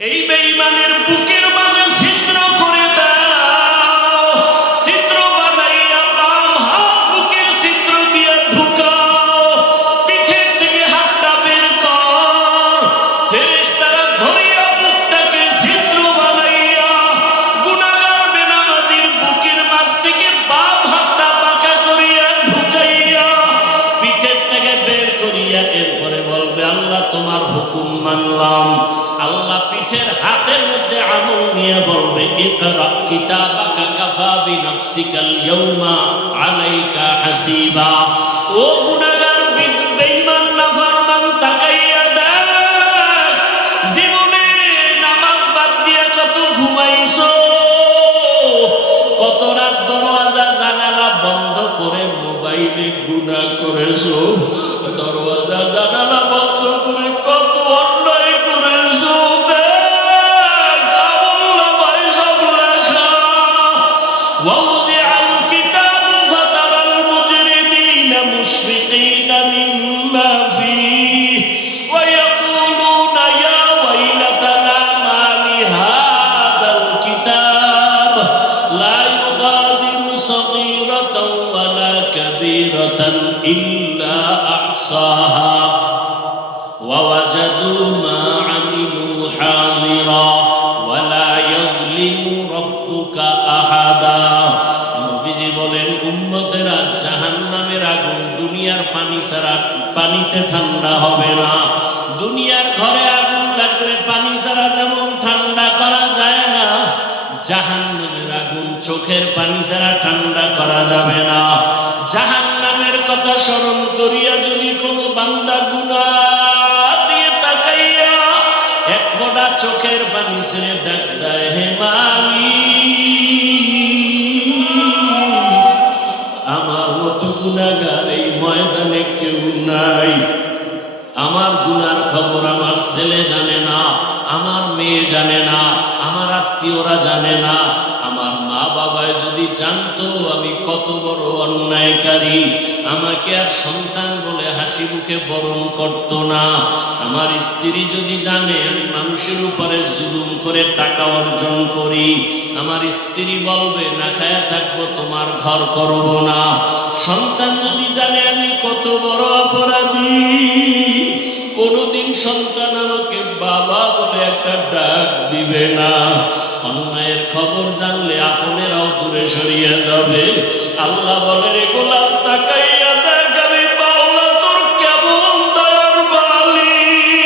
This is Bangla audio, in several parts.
এই বেঈমানের বুকের মাঝে ছিদ্র করে দাও, ছিদ্র বানাইয়া বাম হাত বুকের ছিদ্র দিয়ে ঢুকাও, পিঠের থেকে হাতটা বের কর, ফেরেশতারা ধরিয়া বুকটাকে ছিদ্র বানাইয়া গুনাহগার বেনামাজির বুকের মাঝ থেকে বাম হাতটা পাকা করিয়া ঢুকাইয়া পিঠের থেকে বের করিয়া এরপরে বলবে আল্লাহ তোমার হুকুম মানলাম। আল্লাহ পিঠের হাতের মধ্যে আমল নিয়ে বলবে ইকরা কিতাবাকা কাফা বিনাফসিকাল ইয়াউমা আলাইকা হাসিবা। ও গুনাহগার বেঈমান নাফরমান তাকাইয়া দেখ, জীবনে নামাজ বাদ দিয়ে কত ঘুমাইছো, কত রাত দরওয়াজা জানালা বন্ধ করে মোবাইলে গুনাহ করেছো, দরওয়াজা জানালা বন্ধ করে কত অন্যায় করেছো। ووضع الكتاب فترى المجرمين مشفقين مما فيه ويقولون يا ويلتنا ما لهذا الكتاب لا يغادر صغيرة ولا كبيرة إلا أحصاها ووجدوا ما عملوا حاضرا ولا يظلم ربك أحدا। নবীজি বলেন উম্মতেরা জাহান্নামের আগুন দুনিয়ার পানি ছাড়া পানিতে ঠান্ডা হবে না। দুনিয়ার ঘরে আগুন লাগলে পানি ছাড়া যেমন ঠান্ডা করা যায় না, জাহান্নামের আগুন চোখের পানি ছাড়া ঠান্ডা করা যাবে না। জাহান্নামের কথা স্মরণ করিয়া যদি কোনো বান্দা গুনাহ দিয়ে তাকাইয়া এক ফোঁটা চোখের পানি ছেড়ে ডাক দেয় হে মালিক, আমার মতো গুনাহগার এই ময়দানে কেউ নাই। আমার গুনার খবর আমার ছেলে জানে না, আমার মেয়ে জানে না, আমার আত্মীয়রা জানে না। আমার মা বাবায় যদি জানতো আমি কত বড় অন্যায়কারী, আমাকে আর সন্তান বলে হাসি মুখে বরণ করতো না। আমার স্ত্রী যদি জানে আমি মানুষের উপরে জুলুম করে টাকা অর্জন করি, আমার স্ত্রী বলবে না খায়া থাকবো, তোমার ঘর করব না। সন্তান যদি জানে আমি কত বড় অপরাধী, কোনদিন সন্তান আমাকে বাবা বলে একটা ডাক দিবে না। অন্যায়ের খবর জানলে আপনেরাও দূরে সরিয়ে যাবে। আল্লাহ বলে রে গোলাম তাকাইয়া দেখ আমি বাউলা তোর কেমন দয়ার মালিক।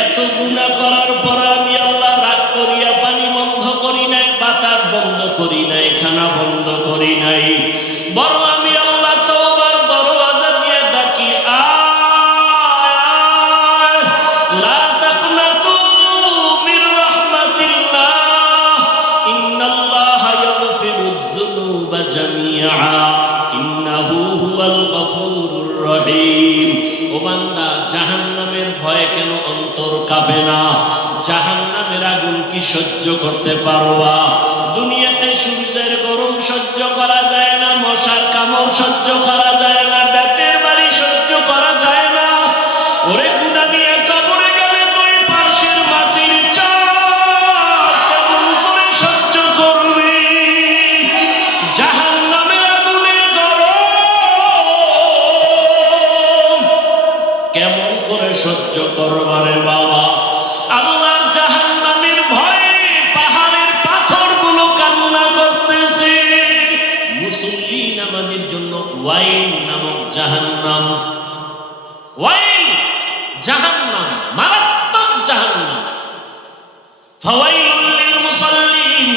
এত গুনাহ করার পর আমি আল্লাহ রাগ করিয়া পানি বন্ধ করি নাই, বাতাস বন্ধ করি নাই, খানা বন্ধ করি নাই, বরং আমি আল্লাহ তওবার দরওয়াজা দিয়ে ডাকি আয় লা তাকনাতু মির রাহমাতিল্লাহ ইন্নাল্লাহা ইয়াগফিরুয যুনুবা জামিআ ইন্নাহু হুয়াল গফুরুর রহিম। ও বান্দা, জাহান্নামের ভয়ে কেন অন্তর কাঁপে না? জাহান্নামের আগুন কি সহ্য করতে পারবা? দুনিয়াতে সূর্যের গরম সহ্য করা যায় না, মশার কামড় সহ্য করা যায় না, ব্যাটের বাড়ি সহ্য করা যায় না। ওরে গুনাহ নিয়ে কবরে গেলে দুই পাশের মাটির চাপ কেমন করে সহ্য করবি? জাহান্নামের আগুনের গরম কেমন করে সহ্য করবারে বাবা? আল্লাহর জাহান্নামের ভয়ে পাহাড়ের পাথরগুলো কান্না করতেছে। মুসল্লি নামাজের জন্য ওয়াইল নামক জাহান্নাম, ওয়াইল জাহান্নাম, মারাত্মক জাহান্নাম। ফাওয়াইলুল লিল মুসাল্লিন,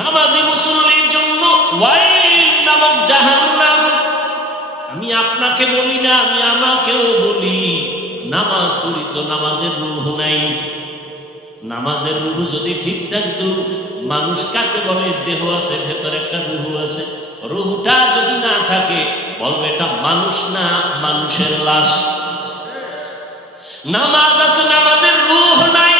নামাজি মুসল্লির জন্য ওয়াইল নামক জাহান্নাম। আমি আপনাকে বলি না, আমি আমাকেও বলি, নামাজ পড়ি তো নামাজের রূহ নাই। নামাজের রূহ যদি ঠিক থাকতো, মানুষ কাকে বলে? দেহ আছে, ভেতরে একটা রূহ আছে। রূহটা যদি না থাকে বলবে এটা মানুষ না, মানুষের লাশ। নামাজ আছে, নামাজের রূহ নাই,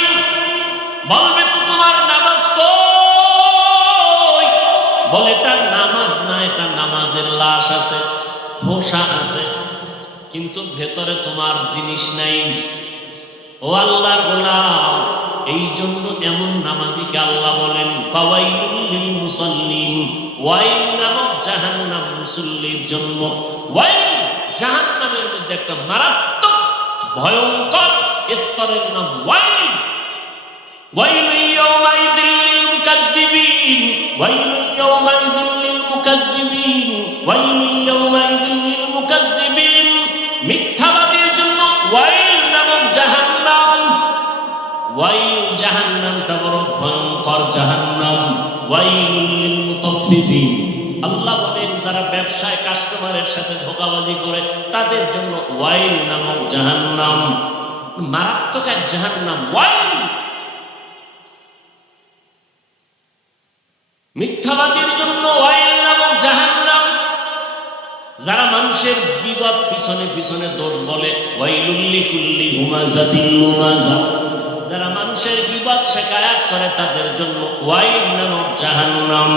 বলবে তো তোমার নামাজ কই? বলে এটা নামাজ না, এটা নামাজের লাশ আছে, খোসা আছে। কিন্তু ভেতরে তোমার জিনিস নাই। ও আল্লাহর গোলাম, এই জন্য এমন নামাজিকে আল্লাহ বলেন ফাওয়াইলুল লিল মুসাল্লিন, ওয়াইল নামক জাহান্নাম মুসল্লির জন্য। ওয়াইল জাহান্নামের মধ্যে একটা মারাত্মক ভয়ঙ্কর স্তরের নাম ওয়াইল। ওয়াইলু ইয়াওমাইযিল লিল মুকাজ্জিবিন, ওয়াইলু ইয়াওমাইযিল লিল মুকাজ্জিবিন, ওয়াইলু ইয়াওমাইযিল লিল মুকাজ্জিবিন। মিথ্যাবাদীর জন্য ওয়াইল নামক জাহান্নাম। ওয়াইল জাহান্নামটা বড় ভয়ঙ্কর জাহান্নাম। ওয়াইলুল লিল মুতাফফিফিন, আল্লাহ বলেন যারা ব্যবসায় কাস্টমারের সাথে ধোঁকাবাজি করে তাদের জন্য ওয়াইল নামক জাহান্নাম। মারাত্মক এক জাহান্নাম ওয়াইল। মিথ্যাবাদীর জন্য ওয়াইল নামক জাহান্নাম। যারা মানুষের গীবত পিছনে পিছনে দোষ বলে, ওয়াইলুল লিকুল্লি হুমাযাতিল লুমাযা, যারা মানুষের গীবত শিকায়াত করে তাদের জন্য ওয়াইল নামক জাহান্নাম।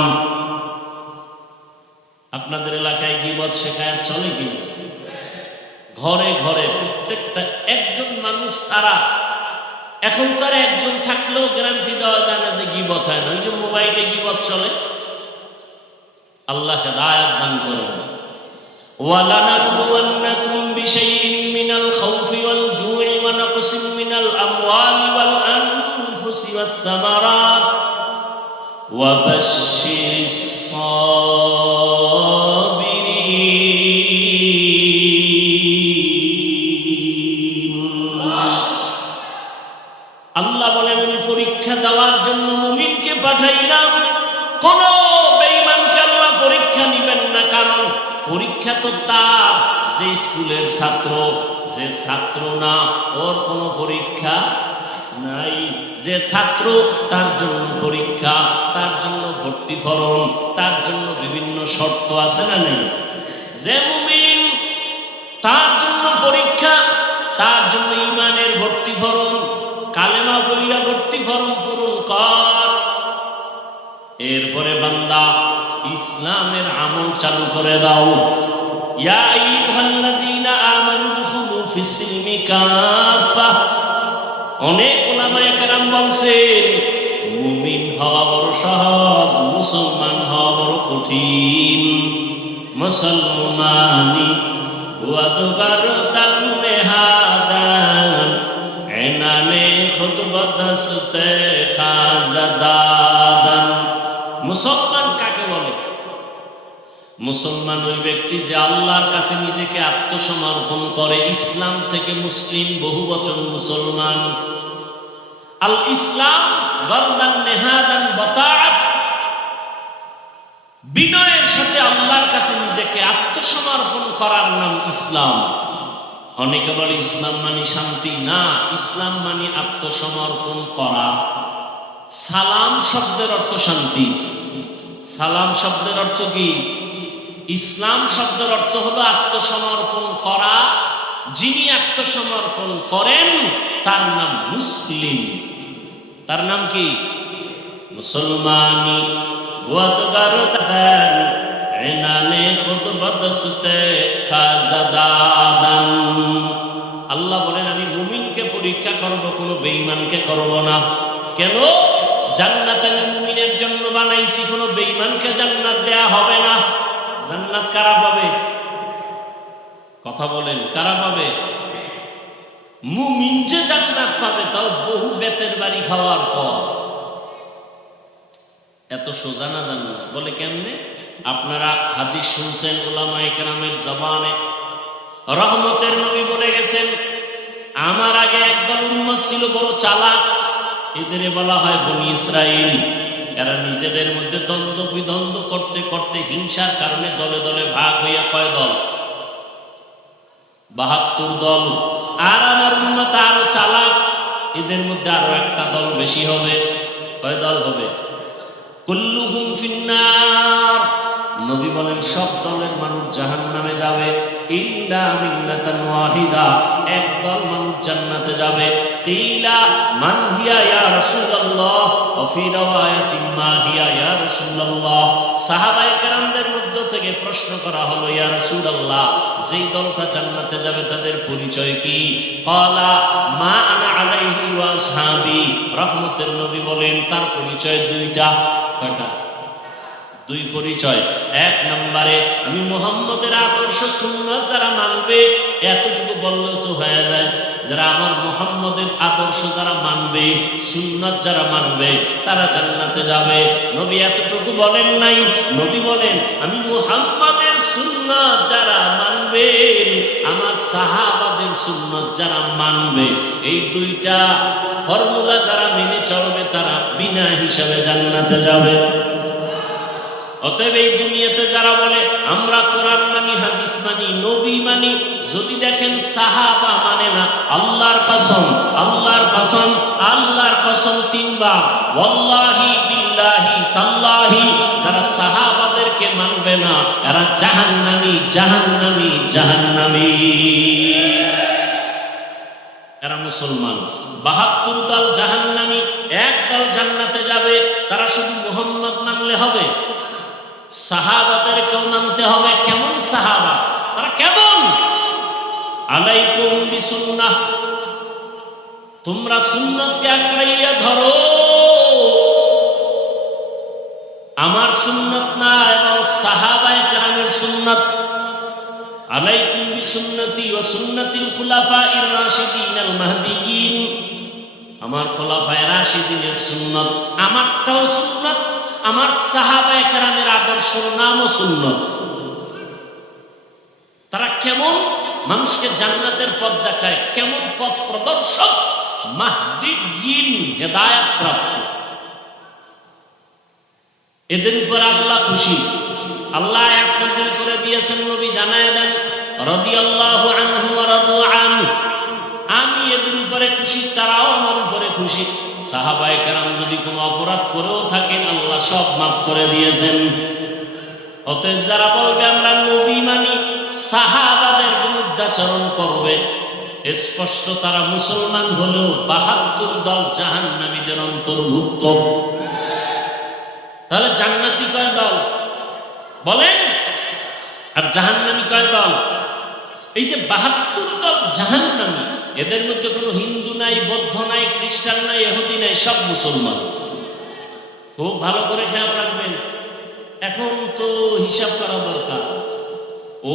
আপনাদের এলাকায় গীবত শিকায়াত চলে কি? ঘরে ঘরে প্রত্যেকটা একজন মানুষ ছাড়া, এখন তো আর একজন থাকলেও গ্যারান্টি দেওয়া যায় না যে গীবত হয় না। ওই যে মোবাইলে গীবত চলে। আল্লাহ হিদায়াত দান করেন। ওয়ালানাবলুওয়ান্নাকুম বিশাইইন মিনাল খাউফি ওয়াল জু'i ওয়া নাকসিম মিনাল আমওয়ালি ওয়াল আনফুসি ওয়াস সামারাত ওয়া বাশশিরিস সাবিরিন। আল্লাহ বলেন আমি পরীক্ষা দেওয়ার জন্য মুমিনকে পাঠাইলাম। কোন বেঈমানকে আল্লাহ পরীক্ষা নেবেন না, কারণ পরীক্ষা তো তার যে স্কুলের ছাত্র, যে ছাত্র না ওর কোনো পরীক্ষা নাই। যে ছাত্র তার জন্য পরীক্ষা, তার জন্য ভর্তি ফরম, তার জন্য বিভিন্ন শর্ত আছে না নেই? যে মুমিন তার জন্য পরীক্ষা, তার জন্য ঈমানের ভর্তি ফরম, কালেমা বইরা ভর্তি ফরম পূরণ কর। এরপরে বান্দা ইসলামের আমল চালু করে দাও। ইয়া আইয়ুহাল্লাযীনা আমানু দুখুলু ফিস-সিলমি কাফা। অনেক উলামায়ে কেরাম বলছেন মুমিন হওয়া বড় সহজ, মুসলমান হওয়া বড় কঠিন। মুসলমানি ওয়া দুগারতান নেহাদান এনানে খুতবাদাসতে খাজাদাদান। মুসলমান কাকে বলে? মুসলমান ওই ব্যক্তি যে আল্লাহর কাছে নিজেকে আত্মসমর্পণ করে। ইসলাম থেকে মুসলিম বহুবচন মুসলমান। আল ইসলাম গরদান নেহাদান বাতাআত, বিনয়ের সাথে আল্লাহর কাছে নিজেকে আত্মসমর্পণ করার নাম ইসলাম। অনেকে বলে ইসলাম মানে শান্তি। না, ইসলাম মানে আত্মসমর্পণ করা। সালাম শব্দের অর্থ শান্তি। সালাম শব্দের অর্থ কি? ইসলাম শব্দের অর্থ হলো আত্মসমর্পণ করা। যিনি আত্মসমর্পণ করেন তার নাম মুসলিম। তার নাম কি? মুসলমানি ওয়াতগারতান ইনানে খুতবাদাসতে খাজাদাদান। আল্লাহ বলেন আমি মুমিনকে পরীক্ষা করব, কোনো বেঈমানকে করব না। কেন? জান্নাত আমি মুমিনের জন্য বানাইছি, কোনো বেঈমানকে জান্নাত দেয়া হবে না। জান্নাত কারা পাবে? কথা বলেন, কারা পাবে? মুমিন যে জান্নাত পাবে তাও বহু বেতের বাড়ি খাওয়ার পর। এত সোজা না জান্নাত। বলে কেমনে? আপনারা হাদিস শুনছেন উলামায়ে কেরামের জবানে। রহমতের নবী বলে গেছেন আমার আগে একদল উম্মত ছিল বড় চালাক, এদের বলা হয় বনি ইসরাইল। এরা নিজেদের মধ্যে দ্বন্দ্ব বিদ্বন্দ্ব করতে করতে হিংসার কারণে দলে দলে ভাগ হইয়া কয় দল? ৭২ দল। আর আমার উম্মত আরো চালাক, এদের মধ্যে আরো একটা দল বেশি হবে। কয় দল হবে? কুল্লুহুম ফিন্নার। নবী বলেন সব দলের মানুষ জাহান্নামে যাবে, ইল্লা মিল্লাতান ওয়াহিদা, এক দল মানুষ জান্নাতে যাবে। কিলা মান হিয়া ইয়া রাসূলুল্লাহ ওয়া ফি রাওয়ায়াতিন মা হিয়া ইয়া রাসূলুল্লাহ। সাহাবায়ে কেরামদের মধ্য থেকে প্রশ্ন করা হলো ইয়া রাসূলুল্লাহ যেই দলটা জান্নাতে যাবে তাদের পরিচয় কি? ক্বালা মা আনা আলাইহি রহমতের নবী বলেন তার পরিচয় দুইটা। কয়টা? দুই পরিচয়। এক নম্বরে আমি মুহাম্মদের আদর্শ সুন্নাত যারা মানবে, এতটুকু বললেও তো হয়ে যায়, যারা আমার মুহাম্মদের আদর্শ যারা মানবে, সুন্নাত যারা মানবে, তারা জান্নাতে যাবে। নবী এতটুকু বলেন নাই, নবী বলেন আমি মুহাম্মদের সুন্নাত যারা মানবে, আমার সাহাবাদের সুন্নাত যারা মানবে, এই দুইটা ফর্মুলা যারা মেনে চলবে তারা বিনা হিসাবে জান্নাতে যাবে। অতএব এই দুনিয়াতে যারা বলে আমরা কোরআন মানি, হাদিস মানি, নবী মানি, যদি দেখেন সাহাবা মানে না, আল্লাহর কসম, আল্লাহর কসম, আল্লাহর কসম তিনবার, ওয়াল্লাহি বিল্লাহি তাল্লাহি, যারা সাহাবাদেরকে মানবে না এরা জাহান্নামী, জাহান্নামী, জাহান্নামী। এরা মুসলমান। ৭২ দল জাহান্নামী, এক দল জান্নাতে যাবে। তারা শুধু মুহাম্মদ মানলে হবে? সাহাবাদেরকেও মানতে হবে। কেমন সাহাবা? তারা কেমন? আলাইকুম বিসুন্নাহ, তোমরা সুন্নতকে আঁকড়াইয়া ধরো। আমার সুন্নত না, এবং সাহাবায়ে কেরামের সুন্নত। আলাইকুম বিসুন্নতি ওয়া সুন্নাতিল খুলাফাইর রাশিদিনাল মাহদিয়িন, আমার খোলাফায়ে রাশিদিনের সুন্নত, আমারটাও সুন্নত, আমার সাহাবায়ে কেরামের আদর্শের নামও সুন্নত। তারা কেমন? মানুষকে জান্নাতের পথ দেখায়, কেমন পথ প্রদর্শক, মাহদিয়িন, হেদায়েত প্রাপ্ত। এদের উপর আল্লাহ খুশি। আল্লাহ আয়াত নাযিল করে দিয়েছেন, নবী জানায় দেন রাদিয়াল্লাহু আনহু ওয়া রাদু আনহু, আমি এদের উপরে খুশি, তারাও আমার উপরে খুশি। সাহাবায়ে কেরাম যদি কোনো অপরাধ করেও থাকেন আল্লাহ সব মাফ করে দিয়েছেন। অতএব যারা বলবে আমরা নবী মানি, সাহাবাদের বিরুদ্ধাচরণ করবে, স্পষ্ট তারা মুসলমান হলেও ৭২ দল জাহান্নামীদের অন্তর্ভুক্ত। তাহলে জান্নাতি কয় দল বলেন, আর জাহান্নামী কয় দল? এই যে ৭২ দল জাহান্নামী, এদের মধ্যে কোনো হিন্দু নাই, বৌদ্ধ নাই, খ্রিস্টান নাই, ইহুদি নাই, সব মুসলমান। খুব ভালো করে খেয়াল রাখবেন। এখন তো হিসাব করা দরকার,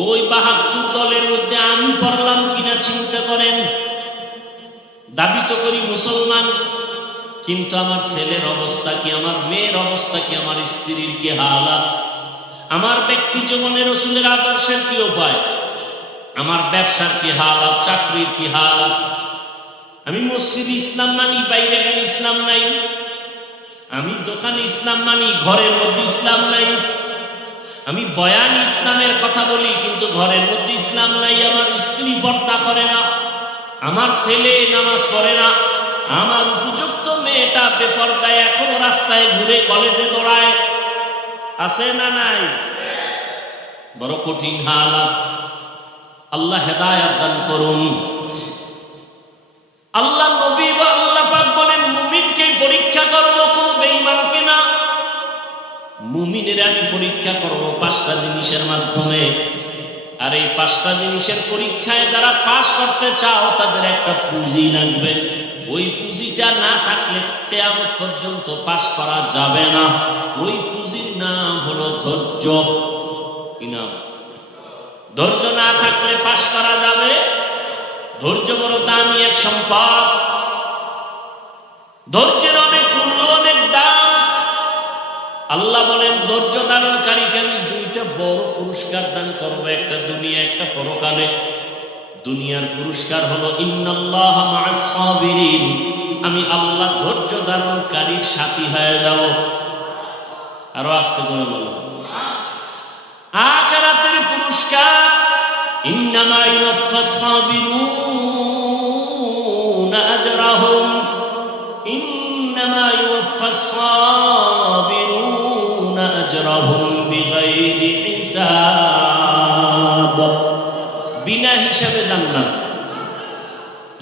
ওই ৭২ দলের মধ্যে আমি পড়লাম কিনা চিন্তা করেন। দাবি তো করি মুসলমান, কিন্তু আমার ছেলের অবস্থা কি, আমার মেয়ের অবস্থা কি, আমার স্ত্রীর কি হালাত, আমার ব্যক্তি জীবনে রাসূলের আদর্শের কি উপায়, আমার ব্যবসার কি হালাত, চাকরির কি হালাত। আমি মসজিদে ইসলাম মানি, বাইরে গেলে ইসলাম নাই। আমি দোকানে ইসলাম মানি, ঘরের মধ্যে ইসলাম নাই। আমি বয়ান ইসলামের কথা বলি, কিন্তু ঘরের মধ্যে ইসলাম নাই। আমার স্ত্রী পর্দা করে না, আমার ছেলে নামাজ পড়ে না, আমার উপযুক্ত মেয়েটা বেপরদায় এখনো রাস্তায় ঘুরে কলেজে দৌড়ায়। আছে না নাই? বড় কঠিন হালাত। আল্লাহ হেদায়েত দান করুন। আল্লাহ নবী বা আল্লাহ পাক বলেন মুমিনকে পরীক্ষা করব, কোনো বেঈমানকে না। মুমিনের আমি পরীক্ষা করব 5টা জিনিসের মাধ্যমে। আর এই 5টা জিনিসের পরীক্ষায় যারা পাস করতে চাও তাদের একটা পুঁজি লাগবে। ওই পুঁজিটা না থাকলে কিয়ামত পর্যন্ত পাস করা যাবে না। ওই পুঁজির নাম হলো ধৈর্য। কি নাম? ধৈর্য না থাকলে পাস করা যাবে। ধৈর্য বড় দামি এক সম্পদ। ধৈর্যের অনেক মূল্য, অনেক দাম। আল্লাহ বলেন ধৈর্য ধারণকারীকে আমি 2টা বড় পুরস্কার দান করবো, একটা দুনিয়া, একটা পরকালে। দুনিয়ার পুরস্কার হলো ইন্নাল্লাহা মা'আস সাবিরিন, আমি আল্লাহ ধৈর্য ধারণকারীর সাথী হয়ে যাব। আরো আস্তে করে বলো। আখিরাতের পুরস্কার ইন্নামা ইউওয়াফাস সাবিরুনা আজরাহুম, ইন্নামা ইউওয়াফাস সাবিরুনা আজরাহুম বিগাইরি হিসাব। বিনা হিসাবে জান্নাত।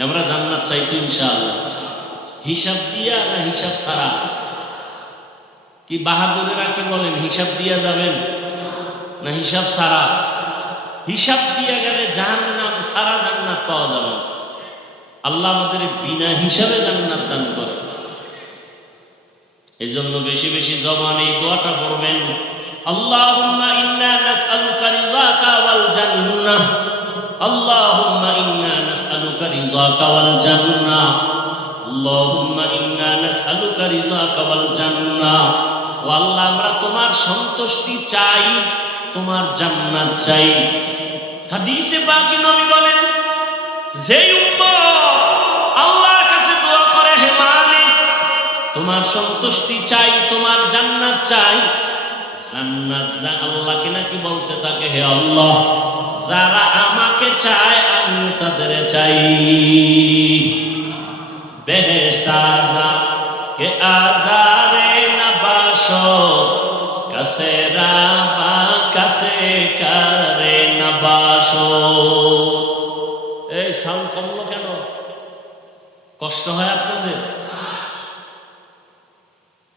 আমরা জান্নাত চাই তো ইনশাআল্লাহ। হিসাব দিয়া না হিসাব ছাড়া? কি বাহাদুরেরা কি বলেন, হিসাব দিয়া যাবেন না হিসাব ছাড়া? হিসাব দিয়া গেলে জাহান্নাম ছাড়া জান্নাত পাওয়া যাবে না। আল্লাহ আমাদের বিনা হিসাবে জান্নাত দান করে। এই জন্য বেশি বেশি জবানে এই দোয়াটা পড়বেন, আল্লাহুম্মা ইন্না নাসআলুকা রিযাকা ওয়াল জান্নাহ, আল্লাহুম্মা ইন্না নাসআলুকা রিযাকা ওয়াল জান্নাহ, আল্লাহুম্মা ইন্না নাসআলুকা রিযাকা ওয়াল জান্নাহ। ও আল্লাহ, আমরা তোমার সন্তুষ্টি চাই, তোমার জান্নাত চাই। হাদিসে পাকে নবী বলেন, যে উম্মত আল্লাহর কাছে দোয়া করে, হে মালিক তোমার সন্তুষ্টি চাই, তোমার জান্নাত চাই, জান্নাত আল্লাহকে নাকি বলতে থাকে, হে আল্লাহ যারা আমাকে চায় আমিও তাদের চাই। বেহেশত আযা কে আজারে নবাশত, কাছে রাবা কাছে করে নবাশত। এই সাউন্ড কমলো কেন? কষ্ট হয় আপনাদের?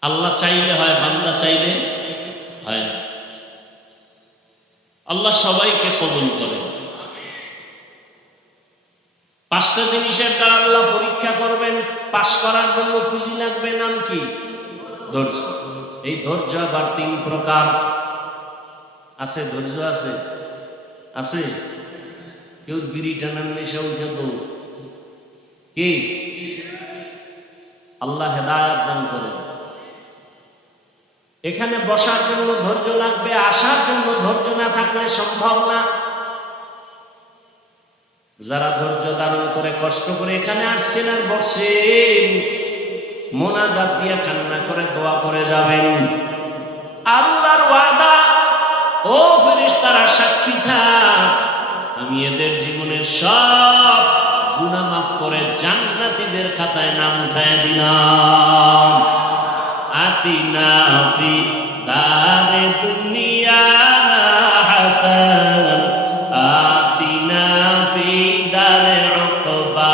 আল্লাহ চাইলে হয়, বান্দা চাইলে হয় না। আল্লাহ সবাইকে কবুল করে। 5টা জিনিসের দ্বারা আল্লাহ পরীক্ষা করবেন। পাশ করার জন্য পুঁজি লাগবে, নাম কি? ধৈর্য। এই ধৈর্য আবার 3 প্রকার আছে। ধৈর্য আছে আছে কেউ বিড়ি টানার নেশা উঠে তো কি? আল্লাহ হেদায়েত দান করেন। এখানে বসার জন্য ধৈর্য লাগবে, আসার জন্য ধৈর্য না থাকলে সম্ভব না। যারা ধৈর্য ধারণ করে কষ্ট করে এখানে আসছেন আর বসছেন, মোনাজাত দিয়ে কান্না করে দোয়া করে যাবেন। আল্লাহর ওয়াদা, ও ফেরেশতারা সাক্ষী থাক, আমি এদের জীবনের সব গুনাহ মাফ করে জান্নাতীদের খাতায় নাম উঠায় দিলাম। আতিনা ফি দারে দুনিয়া না হাসান, আতিনা ফি দারে উকবা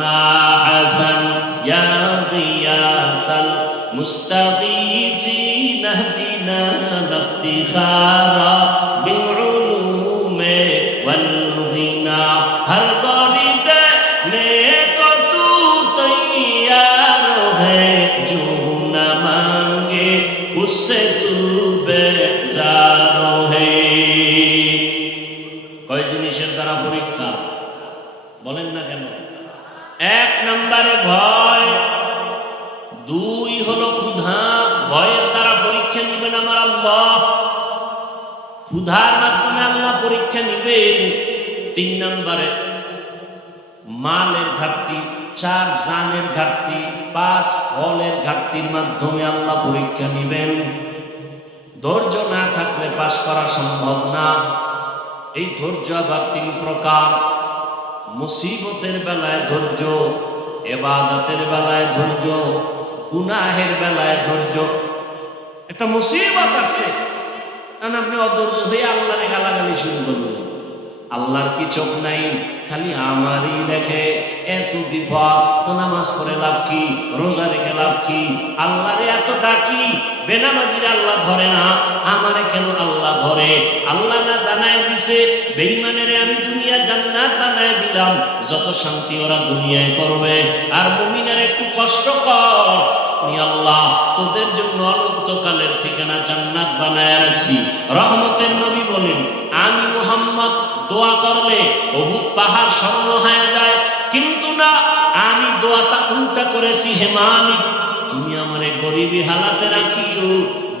না হাসান, ইয়া গিয়াসাল মুস্তাগীসিন ইহদিনা ইফতিখারা বিল উলুমে ওয়াল গিনা। হর গরিদে নেক তু তৈয়ার है जो न मांगे उससे तू बेजार है। কয় জিনিসের দ্বারা পরীক্ষা বলেন না কেন? 1 নম্বরে ভয়, 2 হলো ক্ষুধা। ভয়ের দ্বারা পরীক্ষা নিবেন আমার আল্লাহ, ক্ষুধার মাধ্যমে আল্লাহ পরীক্ষা নিবেন। 3 নম্বরে মালের ঘাটতি, 4 জানের ঘাটতি, 5 ফলের ঘাটতির মাধ্যমে আল্লাহ পরীক্ষা নিবেন। ধৈর্য না থাকলে পাস করা সম্ভব না। এই ধৈর্য আবার 3 প্রকার। মুসিবতের বেলায় ধৈর্য, ইবাদতের বেলায় ধৈর্য, গুনাহের বেলায় ধৈর্য। একটা মুসিবত আছে, আপনি অধৈর্য হয়ে আল্লাহরে গালাগালি শুরু করবেন। আল্লাহর কি চোখ নাই? খালি আমারই দেখে। এত বিপদ, তো নামাজ পড়ে লাভ কি? রোজা রেখে লাভ কি? আল্লাহরে এত ডাকি, বেনামাজিরে আল্লাহ ধরে না, আমারে কেন আল্লাহ ধরে? আল্লাহ না জানায় দিছে বেঈমানেরে আমি দুনিয়া জান্নাত বানায় দিলাম, যত শান্তি ওরা দুনিয়ায় করবে। আর মুমিনের একটু কষ্ট কর, আল্লাহ তোদের জন্য অনন্তকালের ঠিকানা জান্নাত বানায় রাখছি। রহমতের নবী বলেন, আমি মুহাম্মদ দোয়া করলে উহুদ পাহাড় স্বর্ণ হয়ে যায়, কিন্তু না, আমি দোয়াটা উল্টা করেছি। হে মালিক, তুমি আমারে গরিবী হালাতে রাখিও,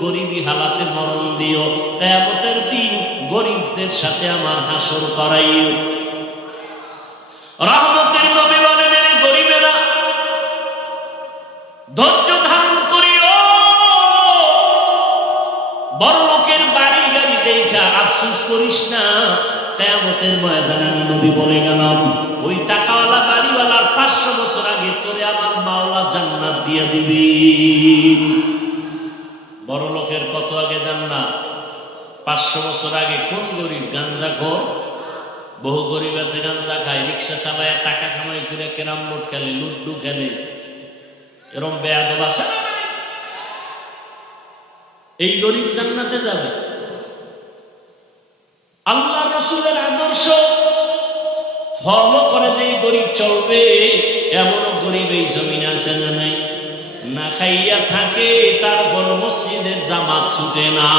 গরিবী হালাতে মরণ দিও, কিয়ামতের দিন গরিবদের সাথে আমার হাসর করাইও। রহমতের নবী বলেন, এ গরিবেরা ধৈর্য ধারণ করিও, বড় লোকের বাড়ি গাড়ি দেখা আফসোস করিস না। কিয়ামতের ময়দানে আমি নবী বলে গেলাম, ওই টাকাওয়ালা বাড়িওয়ালার 500 বছর আগে তোরে আমার মাওলা জান্নাত দিয়ে দিবি। বড় লোকের কত আগে জান্নাত? 500 বছর আগে। কোন গরিব? গাঞ্জাখোর। বহু গরিব আছে গাঞ্জা খায়, রিক্সা চালায়, টাকা কামাই করে ক্যারাম বোর্ড খেলে, লুড্ডু খেলে, এরকম বেয়াদব আছে। এই গরিব জান্নাতে যাবে? আল্লাহ রাসূলের আদর্শ ফলো করে যে গরিব চলবে, এমনও গরিব এই জমিনে আছে না নাই? না খাইয়া থাকে, তারপর মসজিদের জামাত ছুটে না।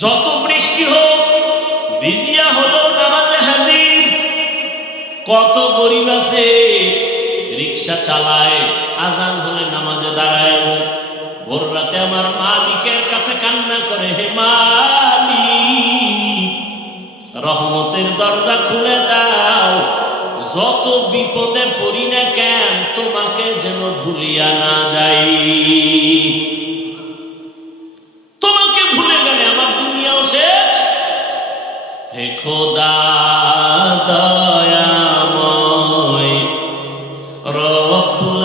যত বৃষ্টি হোক ভিজিয়া হলো নামাজে হাজির। কত গরিব আছে রিক্সা চালায়, আজান হলে নামাজে দাঁড়ায়, ভোর রাতে আমার মালিকের কাছে কান্না করে, হে মালিক রহমতের দরজা খুলে দাও, যত বিপদে পড়ি না কেন তোমাকে যেন ভুলিয়া না যাই। তোমাকে ভুলে গেলে আমার দুনিয়াও শেষ। হে খোদা দয়াময় রব্বুল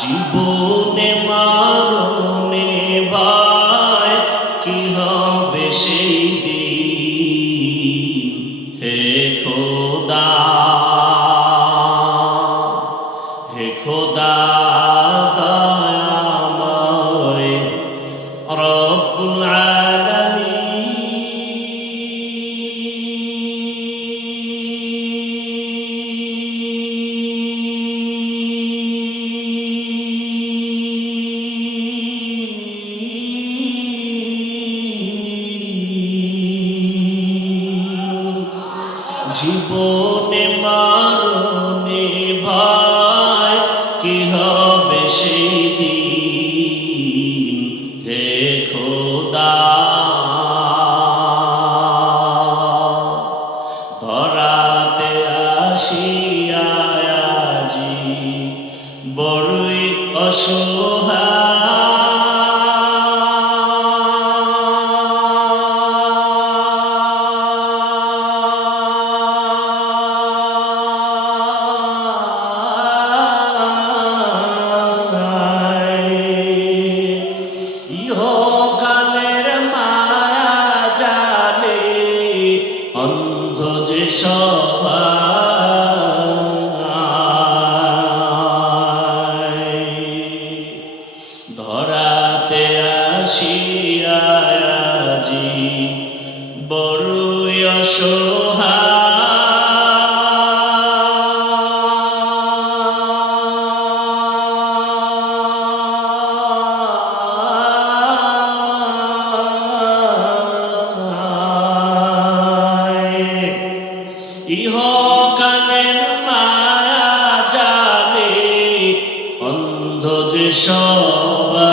জীবনে মারণে ভাই কি হবে সেই দিন, হে খোদা হে খোদা দয়াময় রব্বুল জীবনে মারণে ভাই কি হবে সেই দিন, হে খোদা ধরাতে আসিয়া আজি বড়ই অসহায়। ইহকালের মায়া জানে অন্ধ যে সবাই, ধরাতে আসিয়া আজি বড়ই অসহায়। ইহকালের মায়া জানে অন্ধ যে সবাই,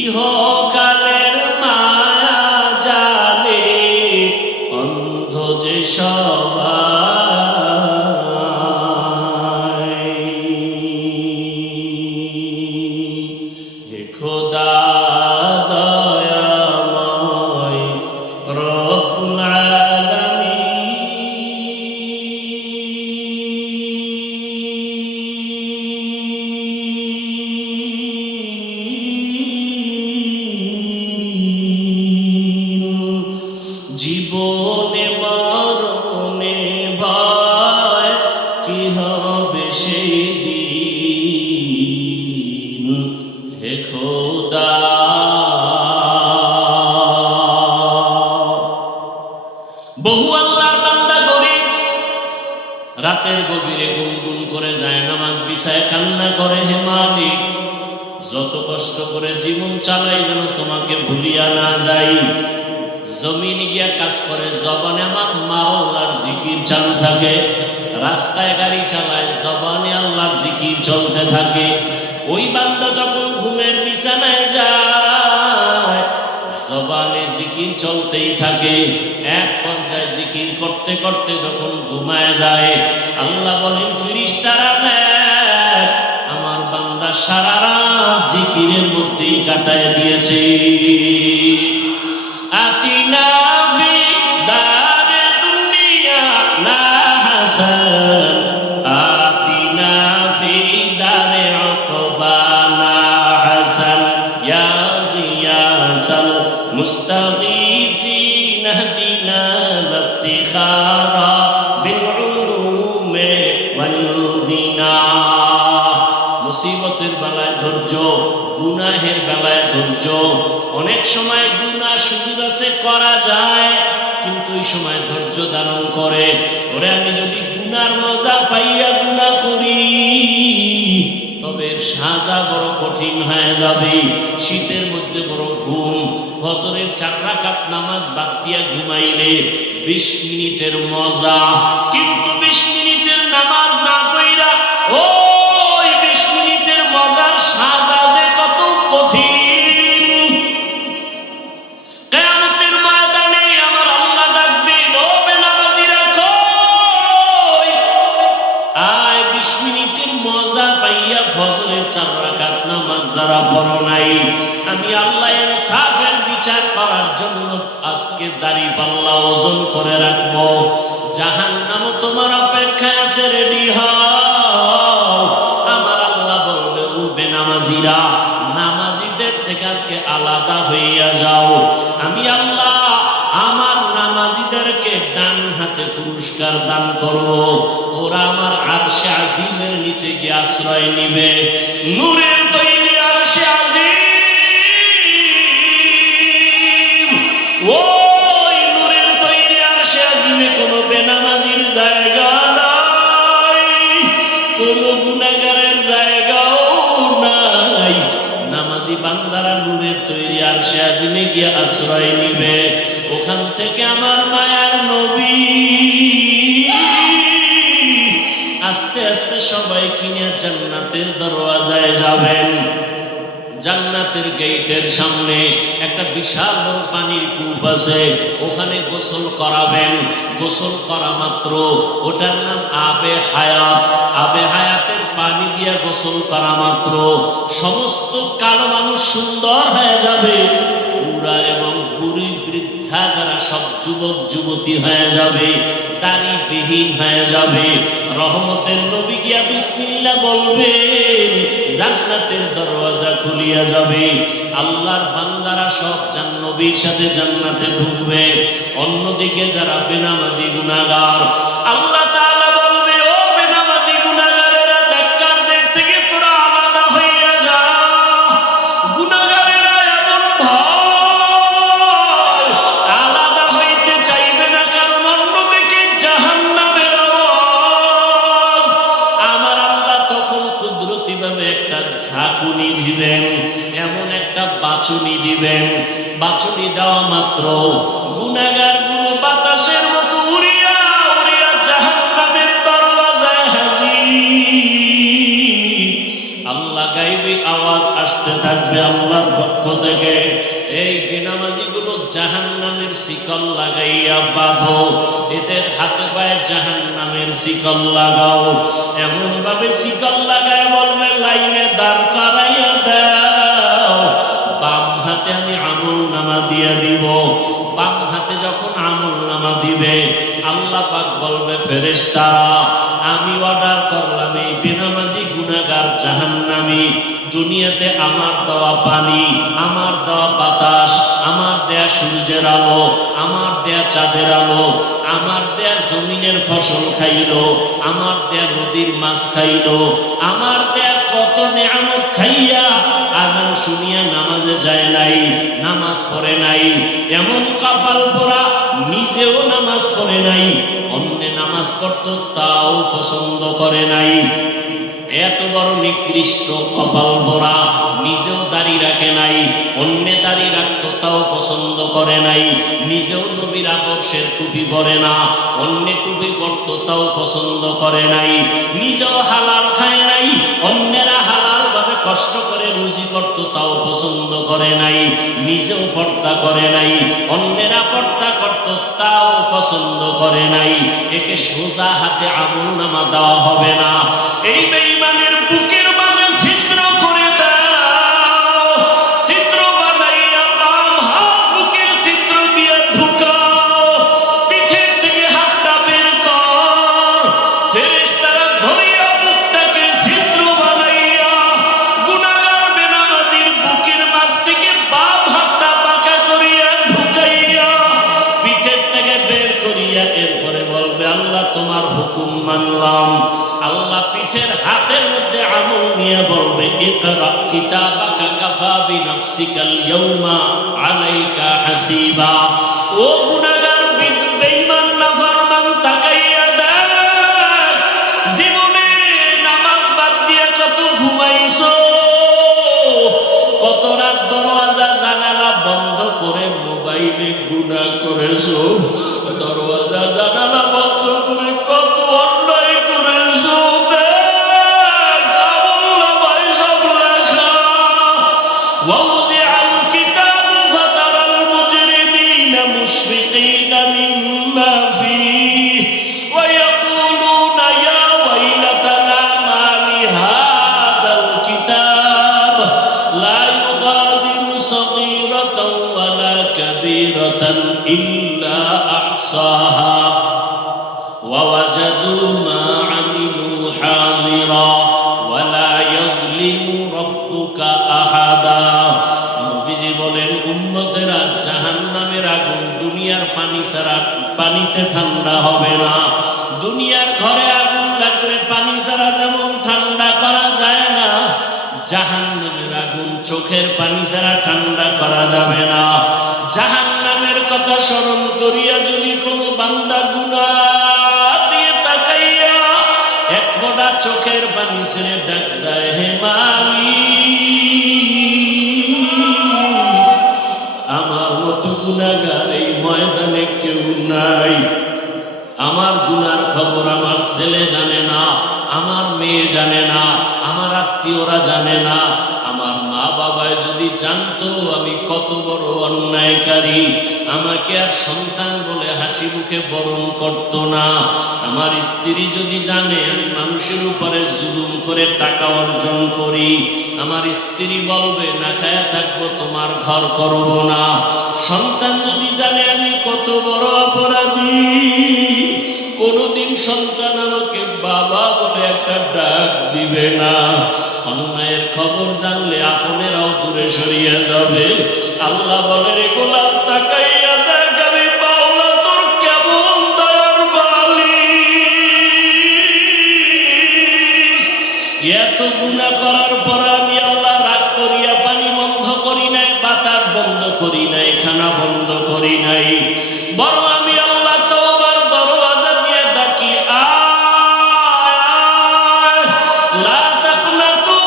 ইহকালের মায়া জানে অন্ধ যে সবাই। হে খোদা দয়াময় রব্বুল আলামিন জীবনে মরণে ভয় কি হবে সেই দিন, হে খোদা বহু আল্লাহর বান্দা গরিব রাতের গভীরে গুনগুন করে যায় নামাজ বিছায় কান্না করে, হে মালিক যত কষ্ট করে জীবন চালাই যেন তোমাকে ভুলিয়া না যাই। জমিন গিয়া কাজ করে, জবানে আমার মাওলার জিকির চালু থাকে, রাস্তায় গাড়ি চালায় জবানে আল্লাহর জিকির চলতে থাকে। ওই বান্দা যখন ঘুমের বিছানায় যায় জবানে জিকির চলতেই থাকে। এক পর্যায়ে জিকির করতে করতে যখন ঘুমায় যায় আল্লাহ বলেন, ফেরেশতারা আমার বান্দা সারা রাত জিকিরের মধ্যেই কাটায় দিয়েছে। আতিনা ফি দারে দুনিয়া না হাসান, আতিনা ফি দারে উকবা না হাসান, ইয়া গিয়াসাল মুস্তাগীসিন ইহদিনা লাফতিখারা বিল উলুমে ওয়াল গিনা। মুসিবতের বেলায় ধৈর্য, গুনাহের বেলায় ধৈর্য। অনেক সময় গুনাহ সুযোগ আছে করা যায়, কিন্তু এই সময় ধৈর্য ধারণ করে। ওরে আমি যদি গুনার মজা পাইয়া গুনাহ করি, তবে সাজা বড় কঠিন হয়ে যাবে। শীতের মধ্যে বড় ঘুম, ফজরের 4 রাকাত নামাজ বাদ দিয়া ঘুমাইলে 20 মিনিটের মজা, কিন্তু 20 মিনিটের নামাজ না পড়া ওই 20 মিনিটের মজার সাজা যে কত কঠিন। কিয়ামতের ময়দানে আমার আল্লাহ ডাকবেন, ও বেনামাজিরা কই? আয় 20 মিনিটের মজা পাইয়া ফজরের 4 রাকাত নামাজ যারা পড়ো নাই, আমি আল্লাহ ইনসাফের বিচার করার জন্য আজকে দাড়ি পাল্লা ওজন করে রাখবো। জাহান্নামও তোমার অপেক্ষায় আছে, রেডি হও। আমার আল্লাহ বলবে, ও বেনামাজিরা, নামাজিদের থেকে আজকে আলাদা হইয়া যাও। আমি আল্লাহ আমার নামাজিদেরকে ডান হাতে পুরস্কার দান করব। ওরা আমার আরশে আজিমের নিচে গিয়ে আশ্রয় নিবে। নূরের তৈরি আরশে আজিম, ওই নূরের তৈরি আরশে আজিমে কোনো বেনামাজির জায়গা নাই, কোনো গুনাহগারের জায়গাও নাই। নামাজি বান্দারা নূরের তৈরি আরশে আজিমে গিয়ে আশ্রয় নিবে। ওখান থেকে আমার মায়ার নবী আস্তে আস্তে সবাই কিনে জান্নাতের দরওয়াজায় যাবেন। জান্নাতের গেটের সামনে একটা বিশাল বড় পানির কূপ আছে, ওখানে গোসল করাবেন। গোসল করা মাত্র ওটার নাম আবে হায়াত। আবে হায়াতের পানি দিয়ে গোসল করা মাত্র সমস্ত কালো মানুষ সুন্দর হয়ে যাবে। বুড়া এবং বুড়ি বৃদ্ধা যারা সব যুবক যুবতী হয়ে যাবে, দাড়িবিহীন হয়ে যাবে। রহমতের নবী গিয়া বিসমিল্লাহ বলবেন, জান্নাতের দরওয়াজা খুলিয়া যাবে। আল্লাহর বান্দারা সব নবীর সাথে জান্নাতে ঢুকবে। অন্যদিকে যারা বেনামাজি গুনাহগার, আল্লাহ তাআলা বলবে, ও বেনামাজি গুনাহগারেরা, নেককারদের থেকে তোরা আলাদা হইয়া যা। গুনাহগারেরা এমন ভয় আলাদা হইতে চাইবে না, কারণ অন্যদিকে জাহান্নামের আওয়াজ। আমার আল্লাহ তখন কুদরতি ভাবে একটা ঝাঁকুনি দিবেন, এমন একটা বাছুনি দিবেন। বাছুনি দেওয়া মাত্র গুনাহগার গুলো বাতাসের মতো উড়িয়া উড়িয়া জাহান্নামের দরওয়াজায় হাজির। আল্লাহ গায়বী আওয়াজ আসতে থাকবে আল্লাহর পক্ষ থেকে, এই বেনামাজি গুলো জাহান্নামের শিকল লাগাইয়া বাঁধো, এদের হাতে পায়ে জাহান্নামের শিকল লাগাও। এমন ভাবে শিকল লাগায় বলবে, লাইনে দাঁড় করাইয়া দাও। বাম হাতে আমি আমল নামা দিয়ে দিব। বাম হাতে যখন আমল নামা দিবে, আল্লাহ পাক বলবে, ফেরেশতারা, আমি অর্ডার করলাম এই বেনামাজি গুনাহগার জাহান্নামী দুনিয়াতে আমার দেওয়া পানি, আমার দেওয়া বাতাস, আমার দেয়া সূর্যের আলো, আমার দেয়া চাঁদের আলো, আমার দেয়া জমিনের ফসল খাইলো, আমার দেয়া নদীর মাছ খাইলো, আমার দেয়া কত নেয়ামত খাইয়া আজান শুনিয়া নামাজে যায় নাই, নামাজ পড়ে নাই। এমন কপাল পোড়া, নিজেও নামাজ পড়ে নাই, অন্য নামাজ পড়তো তাও পছন্দ করে নাই। এত বড় নিকৃষ্ট কপাল পোড়া, নিজেও দাড়ি রাখে নাই, অন্য দাড়ি রাখতো তাও পছন্দ করে নাই। নিজেও নবীর আদর্শের টুপি পরে না, অন্য টুপি পরতো তাও পছন্দ করে নাই। নিজেও হালাল খায় নাই, অন্যেরা হালাল ভাবে কষ্ট করে রুজি করতো তাও পছন্দ করে নাই। নিজেও পর্দা করে নাই, অন্যেরা পর্দা করতো তাও পছন্দ করে নাই। একে সোজা হাতে আমল নামা দেওয়া হবে না। এই বেঈমানের বুকের মাঝে ছিদ্র করে দাও, ছিদ্র বানাইয়া বাম হাত বুকের ছিদ্র দিয়ে ঢুকাও, পিঠের থেকে হাতটা বের কর। ফেরেশতারা ধরিয়া বুকটাকে ছিদ্র বানাইয়া গুনাহগার বেনামাজির বুকের মাঝ থেকে বাম হাতটা বাঁকা করিয়া কিতাবাকা কাফা বিনাফসিকাল ইয়াউমা আলাইকা হাসিবা। ও গুনাহগার বেঈমান নাফরমান তাকাইয়া দেখ, জীবনে নামাজ বাদ দিয়ে কত ঘুমাইছো, কত রাত দরওয়াজা জানালা বন্ধ করে মোবাইলে গুনাহ করেছো, দরওয়াজা জানালা বন্ধ করে কত অন্যায় করেছো। দেখ আমলনামায় সব লেখা। ওয়াউযিআল কিতাবু ফাতারাল মুজরিমিনা মুশফিকিনা মিম্মা ফীহি ওয়া ইয়াকুলুনা ইয়া ওয়াইলাতানা মা লিহাদাল কিতাব লা ইউগাদিরু সগীরাতাও ওয়ালা কাবীরাতান ইল্লা আহসাহা ওয়া ওয়াজাদু মা আমিলু হাযিরা ওয়া লা ইয়াযলিমু রাব্বুকা আহাদা। নবীজি বলেন, উম্মতেরা জাহান্নামের আগুন দুনিয়ার পানি ছাড়া পানিতে ঠান্ডা হবে না। দুনিয়ার ঘরে আগুন লাগলে পানি ছাড়া যেমন ঠান্ডা করা যায় না, জাহান্নামের আগুন চোখের পানি ছাড়া ঠান্ডা করা যাবে না। জাহান্নামের কথা স্মরণ করিয়া যদি কোনো বান্দা গুনাহ দিয়ে তাকাইয়া এক ফোঁটা চোখের পানি ছেড়ে ডাক দেয়, হে মালিক, আমার মতো গুনাহগার এই ময়দানে কেউ নাই। আমার গুনার খবর আমার ছেলে জানে না, আমার মেয়ে জানে না, আমার আত্মীয়রা জানে না। আমার মা বাবায় যদি জানতো আমি কত বড় অন্যায়কারী, আমাকে আর সন্তান বলে হাসি মুখে বরণ করত না। আমার স্ত্রী যদি জানে আমি মানুষের উপরে জুলুম করে টাকা অর্জন করি, আমার স্ত্রী বলবে না খায়া থাকবো, তোমার ঘর করব না। সন্তান যদি জানে আমি কত বড় অপরাধী, কোনদিন সন্তান আমাকে বাবা বলে একটা ডাক দিবে না। অন্যায়ের খবর জানলে আপনেরাও দূরে সরিয়ে যাবে। আল্লাহ বলে, রে গোলাম তাকাইয়া দেখ আমি পাওলা তোর কেমন দয়ার মালিক। এত গুনাহ করার পর আমি আল্লাহ রাগ করিয়া পানি বন্ধ করি নাই, বাতাস বন্ধ করি নাই, খানা বন্ধ করি নাই, বরং আমি আল্লাহ তওবার দরওয়াজা দিয়ে ডাকি, আয় লা তাকনাতু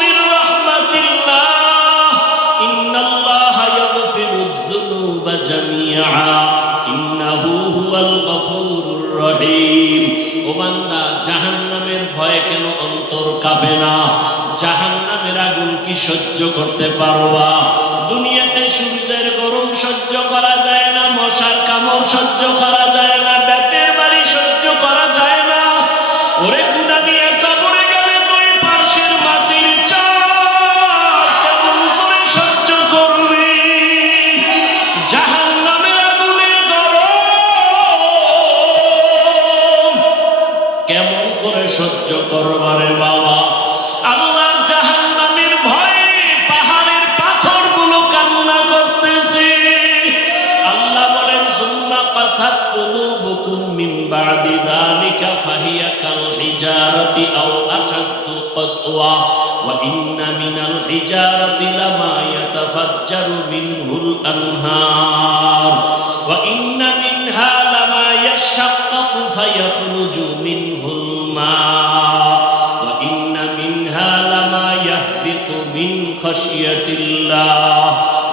মির রাহমাতিল্লাহ ইন্নাল্লাহা ইয়াগফিরুয যুনুবা জামিআ ইন্নাহু হুয়াল গফুরুর রহিম। ও বান্দা, জাহান্নামের ভয়ে কেন অন্তর কাঁপে না? জাহান্নামের আগুন কি সহ্য করতে পারবা? দুনিয়াতে সূর্যের গরম সহ্য করা যায় না, মশার কামড় সহ্য করা যায় না, ব্যাতের বাড়ি সহ্য করা যায় না। ওরে গুনাহ নিয়ে কবরে গেলে দুই পাশের মাটির চাপ কেমন করে সহ্য করবি? জাহান্নামের আগুনের গরম কেমন করে সহ্য করবারে বাবা? আল্লাহর জাহান্নামের ভয়ে পাহাড়ের পাথরগুলো কান্না করতেছে। আল্লাহ বলেন, সুম্মা কাসাত কুলুবুকুম মিন বাদি যালিকা ফাহিয়া কাল হিজারাতি আও আশাদ্দু কাসওয়া ওয়া ইন্না মিনাল হিজারাতি লামা ইয়াতাফাজ্জারু মিনহুল আনহার ওয়া ইন্না মিনহা লামা ইয়াশাক্কাকু ফায়াখরুজু মিনহুল মা ওয়া ইন্না মিনহা লামা ইয়াহবিতু মিন খাশিয়াতিল্লাহ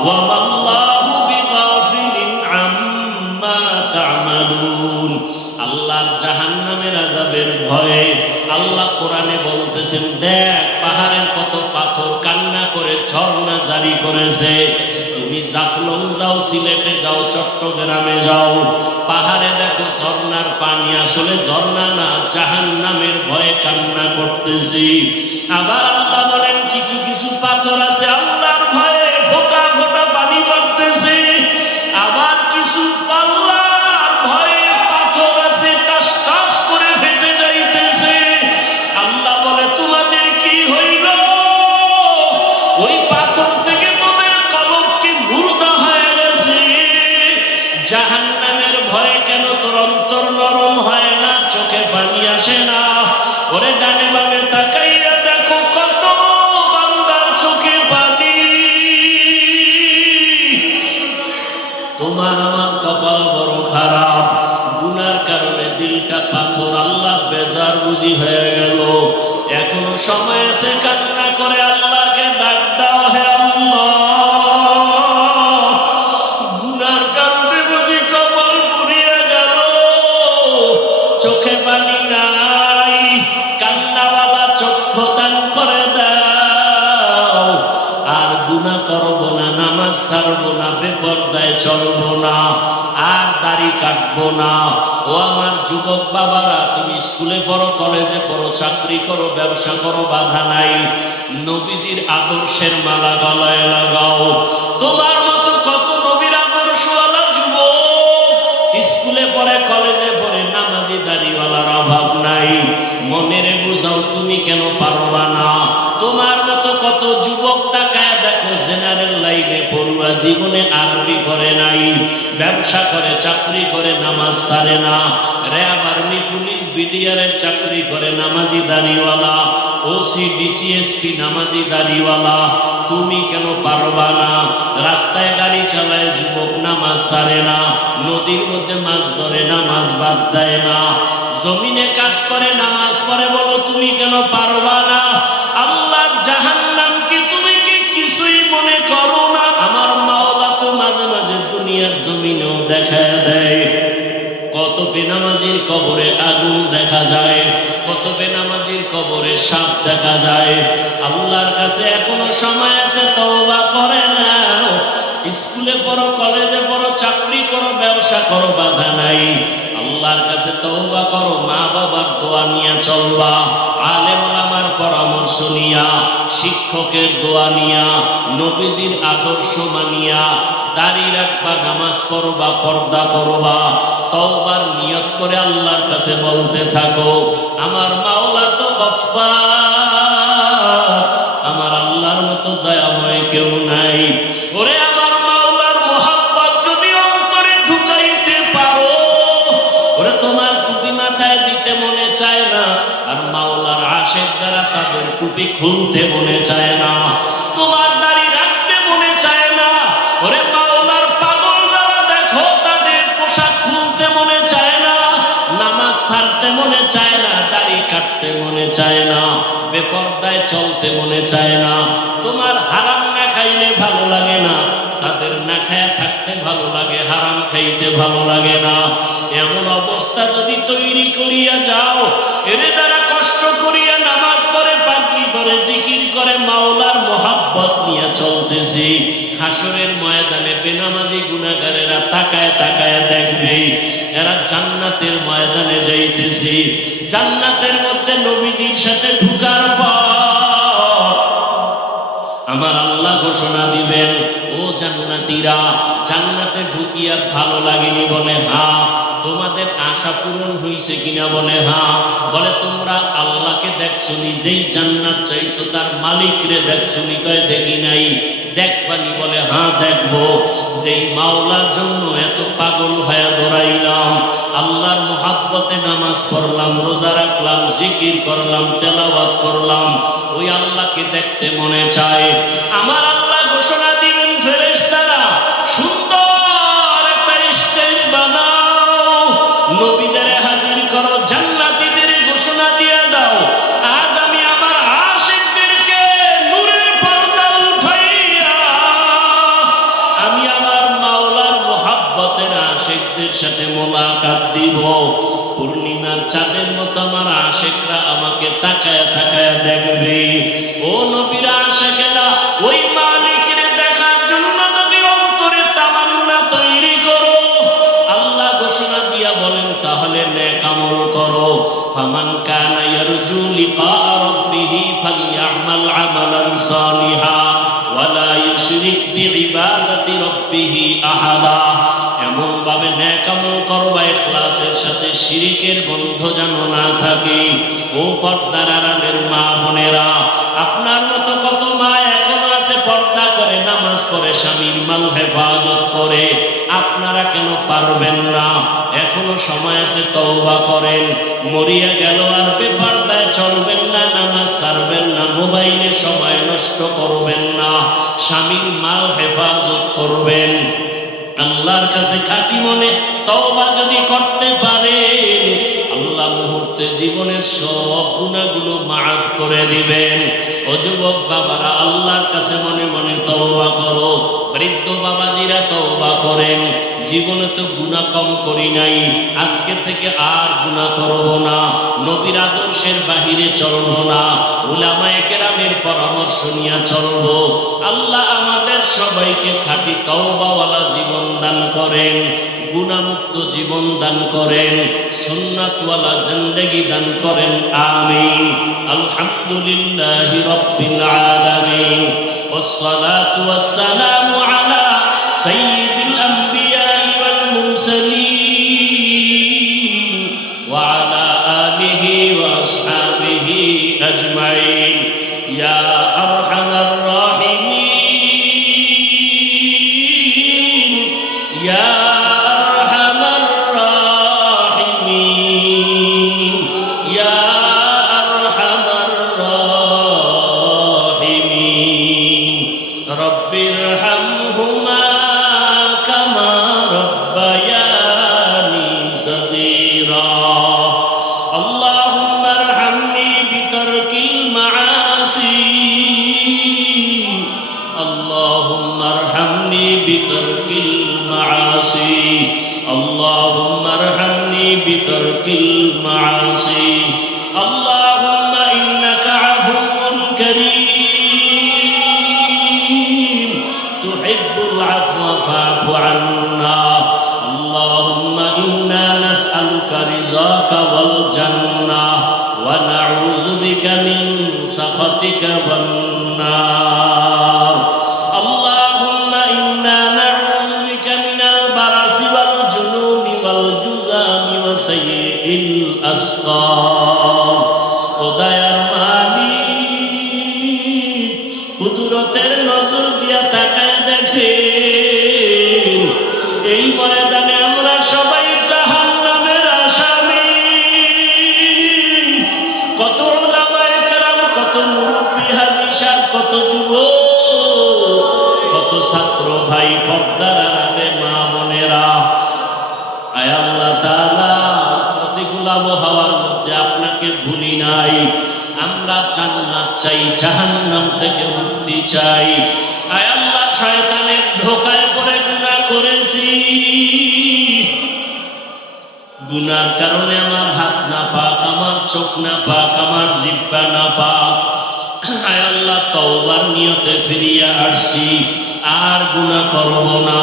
ওয়া মাল্লাহু বিগাফিলিন আম্মা তা'মালুন। আল্লাহর জাহান্নামের আযাবের ভয়ে আল্লাহ কোরআনে বলতেছেন, দেখ পাহাড়ের কত পাথর কান্না করে ঝর্ণা জারি করেছে। তুমি জাফলং যাও, সিলেটে যাও, চট্টগ্রামে যাও, পাহাড়ে দেখো ঝর্ণার পানি আসলে ঝর্ণা না, জাহান্নামের ভয়ে কান্না করতেছি। আবার আল্লাহ বলেন, কিছু কিছু পাথর আছে আল্লাহর ভয়ে ফোঁটা ফোঁটা পানি পড়তেছে। আবার কিছু আল্লাহর ভয়ে পাথর আছে টাস টাস করে ফেটে যাইতেছে। আল্লাহ বলে, তোমাদের কি হইল? ওই পাথর থেকে তোদের কলব কি মুর্দা হয়ে গেছে? জাহান্নামের ভয়ে কেন তোর অন্তর নরম হয় না, চোখে পানি আসে না? ওরে ডানে বামে তাকাইয়া দেখো কত বান্দা তোমার আমার কপাল বড় খারাপ, গুনার কারণে দিলটা পাথর, আল্লাহ বেজার বুঝি হয়ে গেল। এখনো সময় আছে, কান্না করে আল্লাহকে ডাক দাও, হে আল্লাহ, গুনার কারণে বুঝি কপাল পুড়িয়ে গেল, চোখে পানি নাই, কান্নাওয়ালা চক্ষু দান করে দাও। আর গুনাহ করব না, নামাজ ছাড়বো না, বেপরদায় চলবো না, আর দাড়ি কাটবো না। ও আমার যুবক বাবারা, তুমি স্কুলে পড়ো, কলেজে পড়ো, চাকরি করো, ব্যবসা করো, বাধা নাই। নবীজির আদর্শের মালা গলায় লাগাও। তোমার মতো কত নবীর আদর্শওয়ালা যুবক স্কুলে পড়ে, কলেজে পড়ে, নামাজি দাড়িওয়ালার অভাব নাই। মনেরে বুঝাও, তুমি কেন পারবা না? তোমার মতো কত যুবক তাকায় দেখো, জেনারেল লাইনে পড়ুয়া, জীবনে আরবি পড়ে নাই, ব্যবসা করে, চাকরি করে, নামাজ ছাড়ে না, র্যাব, আর্মি, পুলিশ, বিডিআরের চাকরি করে, নামাজি দাড়িওয়ালা, ওসি, ডিসিএসপি, নামাজি দাড়িওয়ালা। তুমি কেন পারবা না? রাস্তায় গাড়ি চালায় যুবক, নামাজ ছাড়ে না, নদীর মধ্যে মাছ ধরে, নামাজ বাদ দেয় না, জমিনে কাজ করে, নামাজ পড়ে, বলো তুমি কেন পারবা না? আল্লাহর জাহান্নাম কি তুমি কি কিছুই মনে করো না? আমার মাওলা তো মাঝে মাঝে দুনিয়ার জমিনেও দেখা দেয়। কত বেনামাজির কবরে আগুন দেখা যায়, কত বেনামাজির কবরে সাপ দেখা যায়। আল্লাহর কাছে এখনো সময় আছে, তওবা করে নাও। স্কুলে পড়ো, কলেজে পড়ো, চাকরি করো, ব্যবসা করো, বাধা নাই। আল্লাহর কাছে তওবা করো, মা বাবার দোয়া নিয়ে চলবা, আলেম ওলামার পরামর্শ নিয়া, শিক্ষকের দোয়া নিয়া, নবীজির আদর্শ মানিয়া দাড়ি রাখবা, নামাজ পড়বা, পর্দা করবা, তওবার নিয়ত করে আল্লাহর কাছে বলতে থাকো, আমার মাওলা তো গফফার, আমার আল্লাহর মতো দয়াময় কেউ নাই। ওরে আমার মাওলার মোহাব্বত যদি অন্তরে ঢুকাইতে পারো, ওরে তোমার টুপি মাথায় দিতে মনে চায় না, আর মাওলার আশিক যারা, তাদের টুপি খুলতে মনে চায় না, তোমার দাড়ি রাখতে মনে চায় না। ওরে মাওলার পাগল যারা দেখো, তাদের পোশাক খুলতে মনে চায় না, নামাজ ছাড়তে মনে চায় না, দাড়ি কাটতে মনে চায় না, বেপরদায় চলতে মনে চায় না। তোমার হারাম না খাইলে ভালো লাগে না, তাদের না খায়া থাকতে ভালো লাগে, হারাম খাইতে ভালো লাগে না। এমন অবস্থা যদি তৈরি করিয়া যাও, এরে যারা কষ্ট করিয়া নামাজ পড়ে, পাগড়ি পরে, জিকির করে, মাওলার মোহাব্বত নিয়ে চলতেছি, হাসরের ময়দানে বেনামাজি গুনাহগারেরা তাকায় তাকায় দেখবে, এরা জান্নাতের ময়দানে যাইতেছে। জান্নাতের মধ্যে নবীজির সাথে ঢুকার পর আমার আল্লাহ ঘোষণা দিবেন, ও জান্নাতীরা, জান্নাতে ঢুকিয়া ভালো লাগেনি? বলে হ্যাঁ। তোমাদের আশা পূরণ হইছে কিনা? বলে হ্যাঁ। বলে তোমরা আল্লাহকে দেখছো নি? যেই জান্নাত চাইছো তার মালিকরে দেখছো নি? কয় দেখি নাই। দেখবানি? বলে হ্যাঁ দেখবো। যেই মাওলার জন্য এত পাগল হয়ে দৌড়াইলাম, আল্লাহর মোহাব্বতে নামাজ পড়লাম, রোজা রাখলাম, জিকির করলাম, তেলাওয়াত করলাম, ওই আল্লাহকে দেখতে মনে চায়। আমার আল্লাহ ঘোষণা দিবেন, ফেরেশতারা সুন্দর একটা স্টেজ বানাও, নবীদের হাজির করো, জান্নাতীদের ঘোষণা দিয়ে দাও, আজ আমি আমার আশিকদেরকে নূরের পর্দা উঠাইয়া আমি আমার মাওলার মোহাব্বতের আশিকদের সাথে মোলাকাত দিব। পূর্ণিমার চাঁদের মতো আমার আশিকরা আমাকে তাকায় তাকায় দেখবে। ও নবীরা, আশিকেরা, ওই মালিকের দেখার জন্য যদি অন্তরে তামান্না তৈরি করো, আল্লাহ ঘোষণা দিয়া বলেন, তাহলে নেক আমল করো। ফামান কানা ইয়ারজু লিকা রাব্বিহি ফালইআমাল আমালান সালিহা ওয়ালা ইউশরিক বিইবাদাতি রাব্বিহি আহাদা। এমন ভাবে নেক আমল করবা, ইখলাসের সাথে শিরিকের গন্ধ যেন না থাকে। ও পর্দার আড়ালের মা বোনেরা, আপনার মতো কত মা এখনো আছে পর্দা করে, নামাজ পড়ে, স্বামীর মাল হেফাজত করে। আপনারা কেন পারবেন না? এখনো সময় আছে, তওবা করেন। মরিয়া গেল আর বেপরদায় চলবেন না, নামাজ ছাড়বেন না, মোবাইলে সময় নষ্ট করবেন না, স্বামীর মাল হেফাজত করবেন। আল্লাহ আল্লাহর কাছে খাঁটি মনে তওবা যদি করতে পারেন, আল্লাহ মুহূর্তে জীবনের সব গুনাহগুলো মাফ করে দিবেন। ও যুবক বাবারা, আল্লাহর কাছে মনে মনে তওবা করো। বৃদ্ধ বাবাজিরা তওবা করেন, জীবনে তো গুনাহ কম করি নাই, আজকে থেকে আর গুনাহ করব না, নবীর আদর্শের বাহিরে চলব না, উলামায়ে কেরামের পরামর্শ নিয়ে চলব। আল্লাহ আমাদের সবাইকে খাঁটি তওবাওয়ালা জীবন দান করেন, গুনাহমুক্ত জীবন দান করেন, সুন্নাতওয়ালা জিন্দেগি দান করেন। আমিন। আলহামদুলিল্লাহি রাব্বিল আলামিন, ওয়াসসালাতু ওয়াসসালামু আলা সাইয়্যিদিল আমবিয়াই ওয়াল মুরসালিন ওয়া আলা আলিহি ওয়া আসহাবিহি আজমাইন। ইয়া আরহামার রাহিমিন, ইয়া بترك المعاصي، اللهم ارحمني بترك المعاصي، اللهم إنك عفو كريم تحب العفو فاعف عنا. اللهم إنا نسألك رضاك والجنة ونعوذ بك من سخطك والنار. اللهم إنا نعوذ بك من البرص والجنون والجذام وسيء الأسقام. দয়ার মালিক, কুদরতের নজর দিয়া তাকায় দেখেন, এই ময়দানে আমরা সবাই জাহান্নামের আসামি। কত উলামায়ে কেরাম, কত মুরব্বি হাজী সাহেব, কত যুবক, কত ছাত্র ভাই, পর্দার আড়ালে মা বোনেরা, আয় আল্লাহ তাআলা, প্রতিকূল আবহাওয়ার মধ্যে আপনাকে ভুলি নাই। আমরা জান্নাত চাই, জাহান্নাম থেকে মুক্তি চাই। আয় আল্লাহ, শয়তানের ধোঁকায় পড়ে গুনাহ করেছি, গুনার কারণে আমার হাত না পাক, আমার চোখ না পাক, আমার জিহ্বা না পাক। আয় আল্লাহ, তওবার নিয়তে ফিরিয়া আসছি, আর গুনাহ করব না,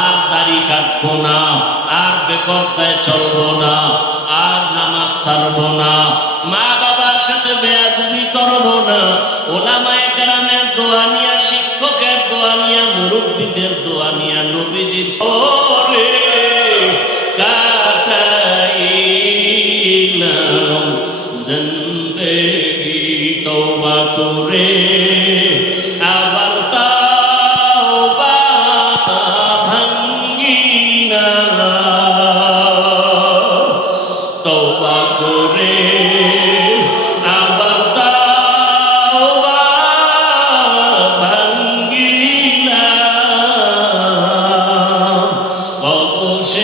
আর দাড়ি কাটবো না, আর বেপরদায় চলবো না, আর নামাজ ছাড়বো না, মা বাবার সাথে বেয়াদবি করবো না, ওলামায়ে কেরামের দোয়া নিয়া, শিক্ষকের দোয়া নিয়া, মুরব্বীদের দোয়া নিয়া, নবীজির সরে কাটাইলাম জিন্দেগি তওবা করে, আবার তওবা ভাঙ্গি না, তওবা করে আবার তওবা ভাঙ্গি না,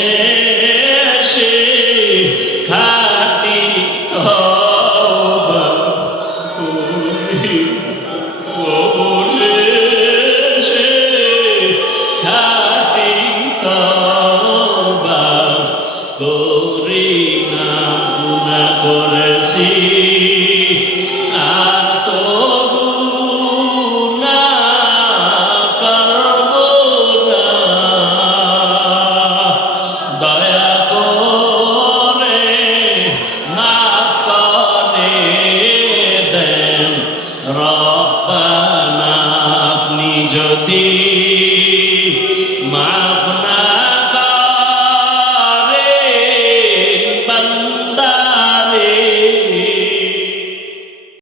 অবশেষে খাঁটি তওবা করি, অবশেষে খাঁটি তওবা করি না। গুনাহ করেছি আর তো গুনাহ করব না, দয়া করে মাফ করে দেন রব্বানা। আপনি যদি মাফ